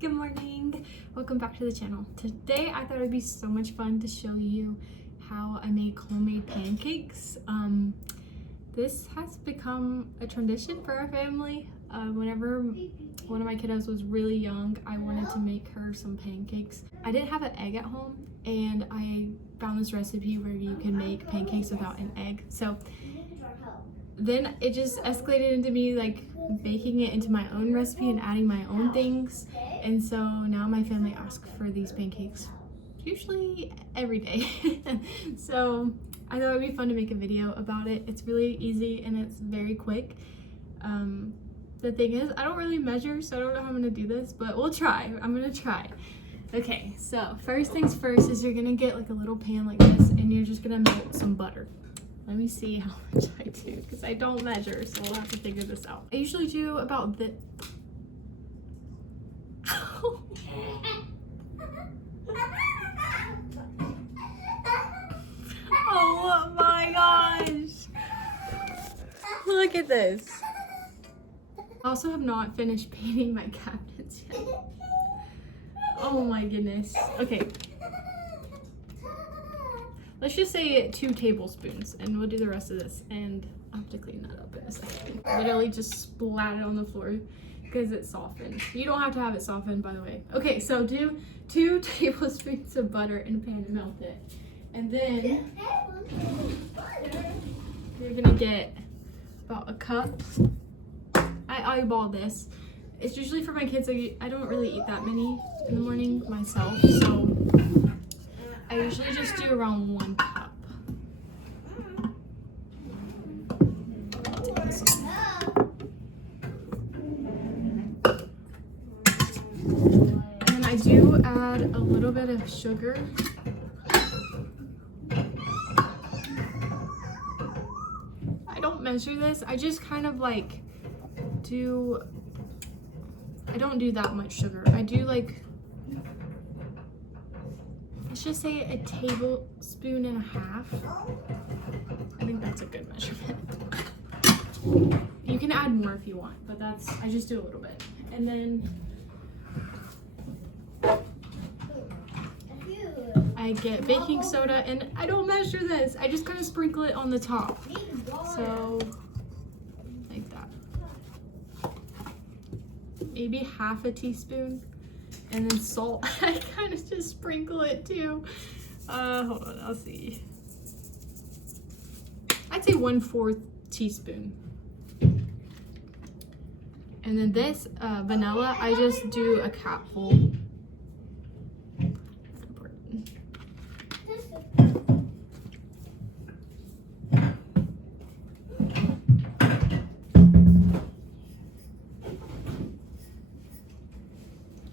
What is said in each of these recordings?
Good morning, welcome back to the channel. Today I thought it would be so much fun to show you how I make homemade pancakes. This has become a tradition for our family. Whenever one of my kiddos was really young, I wanted to make her some pancakes. I didn't have an egg at home, and I found this recipe where you can make pancakes without an egg. So then it just escalated into me like baking it into my own recipe and adding my own things. And so now my family asks for these pancakes usually every day. So I thought it would be fun to make a video about it. It's really easy and it's very quick. The thing is, I don't really measure, so I don't know how I'm gonna do this, but we'll try. I'm gonna try. Okay, so first things first is you're gonna get like a little pan like this, and you're just gonna melt some butter. Let me see how much I do, because I don't measure, so we'll have to figure this out. I usually do about the... Oh my gosh! Look at this. I also have not finished painting my cabinets yet. Oh my goodness. Okay. Let's just say 2 tablespoons, and we'll do the rest of this, and I'll have to clean that up in a second. Literally just splat it on the floor because it's softened. You don't have to have it softened, by the way. Okay, so do 2 tablespoons of butter in a pan and melt it. And then you're gonna get about a cup. I eyeball this. It's usually for my kids. I don't really eat that many in the morning myself, so I usually just do around 1 cup. And then I do add a little bit of sugar. I don't measure this. I just kind of like I don't do that much sugar. I do like, let's just say a tablespoon and a half. I think that's a good measurement. You can add more if you want, but I just do a little bit. And then I get baking soda, and I don't measure this. I just kind of sprinkle it on the top. So like that. Maybe half a teaspoon. And then salt, I kind of just sprinkle it too. Hold on, I'll see. I'd say 1/4 teaspoon. And then this vanilla, I just do a capful.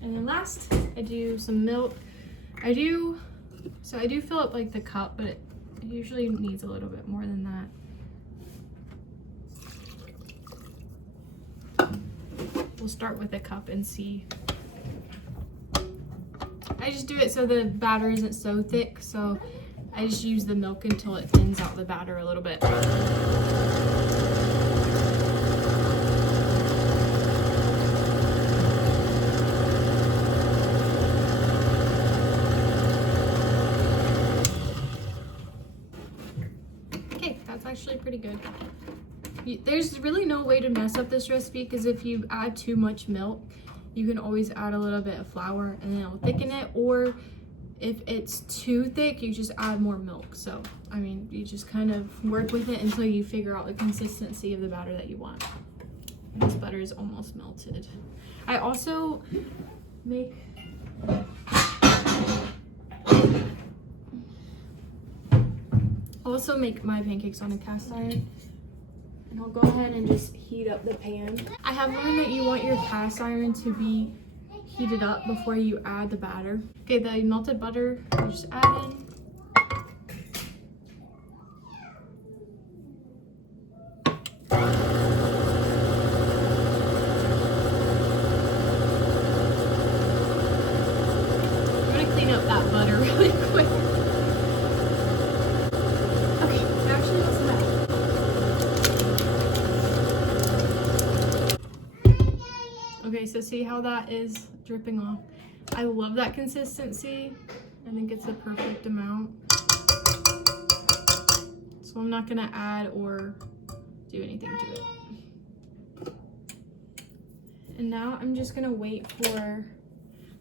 And then last, I do some milk. I do fill up like the cup, but it usually needs a little bit more than that. We'll start with a cup and see. I just do it so the batter isn't so thick, so I just use the milk until it thins out the batter a little bit. Actually pretty good. There's really no way to mess up this recipe, because if you add too much milk, you can always add a little bit of flour and then it'll thicken it, or if it's too thick, you just add more milk. So I mean, you just kind of work with it until you figure out the consistency of the batter that you want. This butter is almost melted. I also make my pancakes on a cast iron, and I'll go ahead and just heat up the pan. I have learned that you want your cast iron to be heated up before you add the batter. Okay, the melted butter, you just add in. I'm gonna clean up that butter really quick. Okay, so see how that is dripping off. I love that consistency. I think it's the perfect amount. So I'm not gonna add or do anything to it. And now I'm just gonna wait for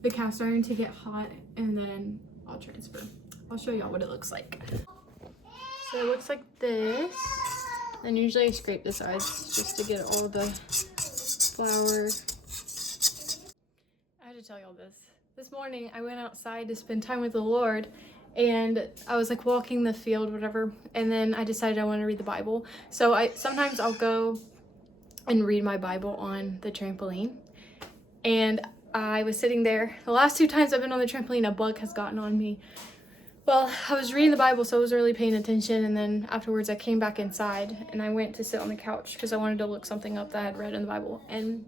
the cast iron to get hot and then I'll transfer. I'll show y'all what it looks like. So it looks like this. And usually I scrape the sides just to get all the flour. I had to tell y'all this. This morning I went outside to spend time with the Lord and I was like walking the field, whatever, and then I decided I want to read the Bible. So sometimes I'll go and read my Bible on the trampoline. And I was sitting there. The last 2 times I've been on the trampoline, a bug has gotten on me. Well, I was reading the Bible, so I was really paying attention, and then afterwards I came back inside and I went to sit on the couch because I wanted to look something up that I had read in the Bible. And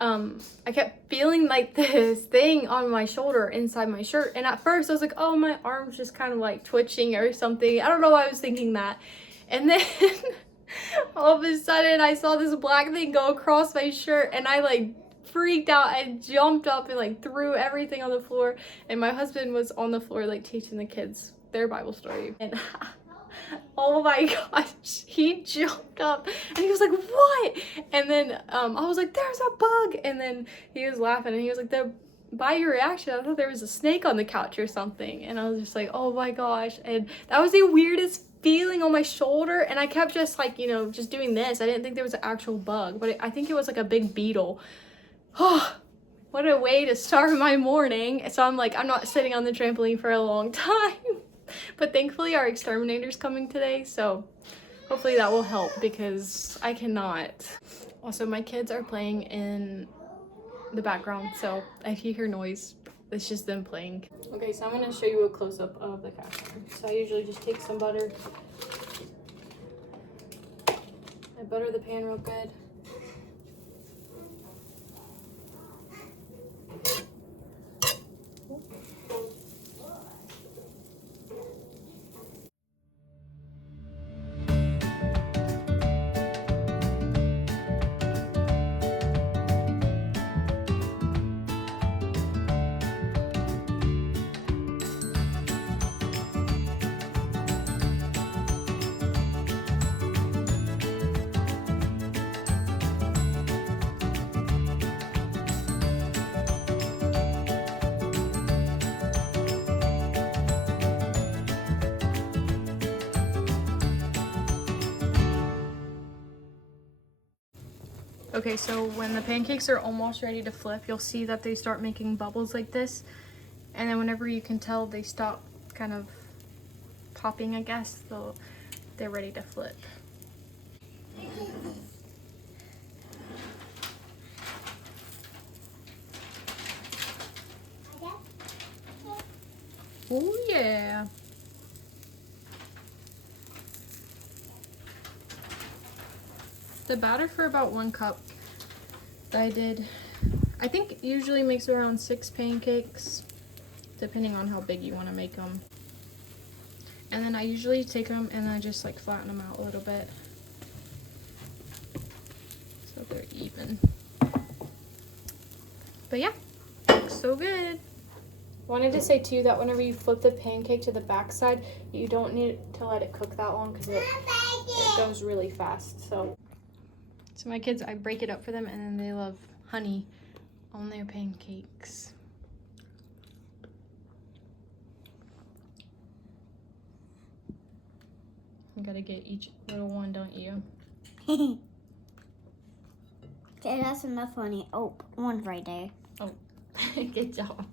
I kept feeling like this thing on my shoulder inside my shirt, and at first I was like, oh, my arm's just kind of like twitching or something. I don't know why I was thinking that. And then all of a sudden I saw this black thing go across my shirt and I like freaked out. I jumped up and like threw everything on the floor, and my husband was on the floor like teaching the kids their Bible story, and oh my gosh, he jumped up and he was like, what? And then I was like, there's a bug, and then he was laughing and he was like, by your reaction I thought there was a snake on the couch or something. And I was just like, oh my gosh. And that was the weirdest feeling on my shoulder, and I kept just like, you know, just doing this. I didn't think there was an actual bug, but I think it was like a big beetle. Oh, what a way to start my morning. So I'm like, I'm not sitting on the trampoline for a long time. But thankfully our exterminator's coming today, so hopefully that will help because I cannot. Also, my kids are playing in the background, so if you hear noise, it's just them playing. Okay, so I'm gonna show you a close-up of the cast iron. So I usually just take some butter. I butter the pan real good. Okay, so when the pancakes are almost ready to flip, you'll see that they start making bubbles like this. And then whenever you can tell they stop kind of popping, I guess, they're ready to flip. Oh yeah. The batter for about 1 cup that I did, I think usually makes around 6 pancakes, depending on how big you want to make them. And then I usually take them and I just like flatten them out a little bit so they're even. But yeah, looks so good. Wanted to say too that whenever you flip the pancake to the back side, you don't need to let it cook that long because it goes really fast. So my kids, I break it up for them, and then they love honey on their pancakes. You gotta get each little one, don't you? Okay, that's enough honey. Oh, one's right there. Oh, good job.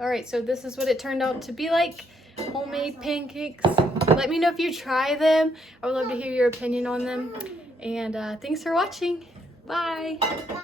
All right, so this is what it turned out to be like. Homemade pancakes. Let me know if you try them. I would love to hear your opinion on them. And thanks for watching. Bye.